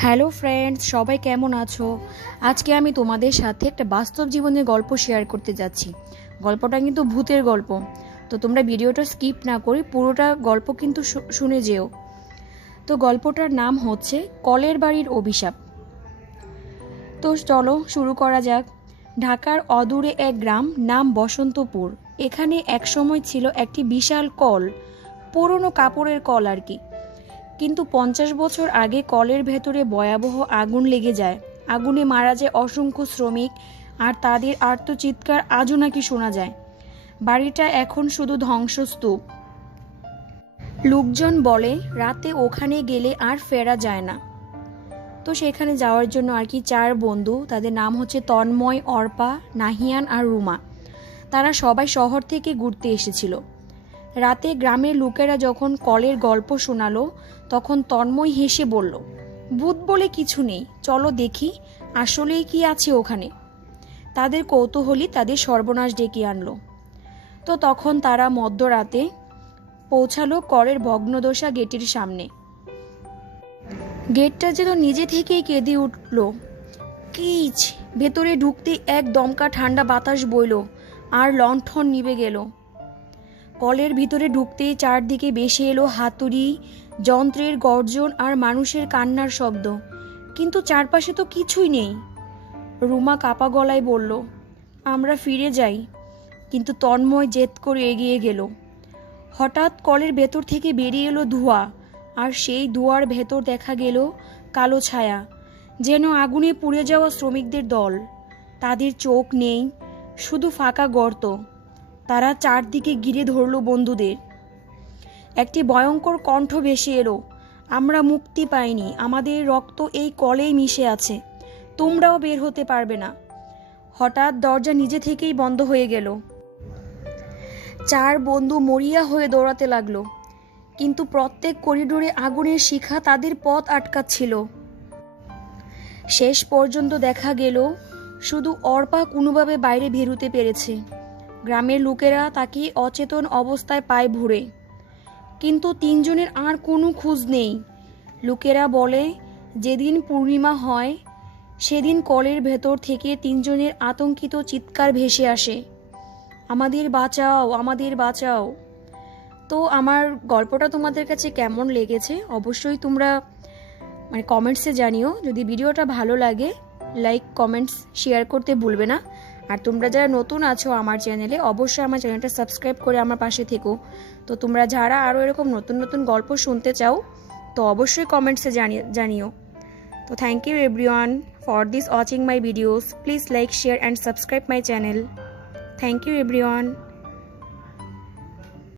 Hello friends, সবাই কেমন আছো? আজকে আমি তোমাদের সাথে একটা বাস্তব জীবনের গল্প শেয়ার করতে যাচ্ছি। গল্পটা কিন্তু ভূতের গল্প। তো তোমরা ভিডিওটা স্কিপ না করে পুরোটা গল্প কিন্তু শুনে যেও। তো গল্পটার নাম হচ্ছে কলের বাড়ির অভিশাপ। তো চলো শুরু করা যাক। ঢাকার অদূরে এক গ্রাম নাম বসন্তপুর। এখানে একসময় ছিল একটি বিশাল কল, পুরনো কাপড়ের কল আর কি। কিন্তু পঞ্চাশ বছর আগে কলের ভেতরে ভয়াবহ আগুন লেগে যায়। আগুনে মারা যায় অসংখ্য শ্রমিক, আর তাদের আর্তচিৎকার আজও নাকি শোনা যায়। বাড়িটা এখন শুধু ধ্বংসস্তূপ। লোকজন বলে, রাতে ওখানে গেলে আর ফেরা যায় না। তো সেখানে যাওয়ার জন্য আর কি চার বন্ধু, তাদের নাম হচ্ছে তন্ময়, অর্পা, নাহিয়ান আর রুমা। তারা সবাই শহর থেকে ঘুরতে এসেছিল। রাতে গ্রামের লোকেরা যখন কলের গল্প শোনালো, তখন তন্ময় হেসে বলল ভূত বলে কিছু নেই, চলো দেখি, আসলেই কি আছে ওখানে? তাদের কৌতূহলী তাদের সর্বনাশ ডেকে আনলো। তো তখন তারা মধ্যরাতে পৌঁছালো কলের ভগ্নদশা গেটের সামনে। গেটটা যেন নিজে থেকেই কেঁদে উঠল। কিচ, ভেতরে ঢুকতে এক দমকা ঠান্ডা বাতাস বইল, আর লণ্ঠন নিভে গেল। কলের ভিতরে ঢুকতেই চারদিকে বেশি এলো হাতুড়ি, যন্ত্রের গর্জন আর মানুষের কান্নার শব্দ। কিন্তু চারপাশে তো কিছুই নেই। রুমা কাপা গলায় বলল, আমরা ফিরে যাই। কিন্তু তন্ময় জেদ করে এগিয়ে গেল। হঠাৎ কলের ভেতর থেকে বেরিয়ে এলো ধোঁয়া, আর সেই ধোঁয়ার ভেতর দেখা গেল কালো ছায়া, যেন আগুনে পুড়ে যাওয়া শ্রমিকদের দল। তাদের চোখ নেই, শুধু ফাঁকা গর্ত। তারা চারদিকে ঘিরে ধরল বন্ধুদের। একটি ভয়ঙ্কর কণ্ঠ ভেসে এলো, আমরা মুক্তি পাইনি, আমাদের রক্ত এই কলেই মিশে আছে, তোমরাও বের হতে পারবে না। হঠাৎ দরজা নিজে থেকেই বন্ধ হয়ে গেল। চার বন্ধু মরিয়া হয়ে দৌড়াতে লাগল, কিন্তু প্রত্যেক করিডোরে আগুনের শিখা তাদের পথ আটকাচ্ছিল। শেষ পর্যন্ত দেখা গেল, শুধু অর্পা কোনোভাবে বাইরে বেরুতে পেরেছে। গ্রামের লোকেরা তাকে অচেতন অবস্থায় পায় ভুরে। কিন্তু তিনজনের আর কোনো খোঁজ নেই। লোকেরা বলে, যেদিন পূর্ণিমা হয়, সেদিন কলের ভেতর থেকে তিনজনের আতঙ্কিত চিৎকার ভেসে আসে। আমাদের বাঁচাও আমাদের বাঁচাও। তো আমার গল্পটা তোমাদের কাছে কেমন লেগেছে? অবশ্যই তোমরা মানে কমেন্টসে জানিও। যদি ভিডিওটা ভালো লাগে লাইক কমেন্টস শেয়ার করতে ভুলবে না। আর তোমরা যারা নতুন আছো আমার চ্যানেলে অবশ্যই আমার চ্যানেলটা সাবস্ক্রাইব করে আমার পাশে থেকো। তো তোমরা যারা আরও এরকম নতুন নতুন গল্প শুনতে চাও, তো অবশ্যই কমেন্টসে জানিও। তো thank you everyone for this watching my videos please like share and subscribe my channel thank you everyone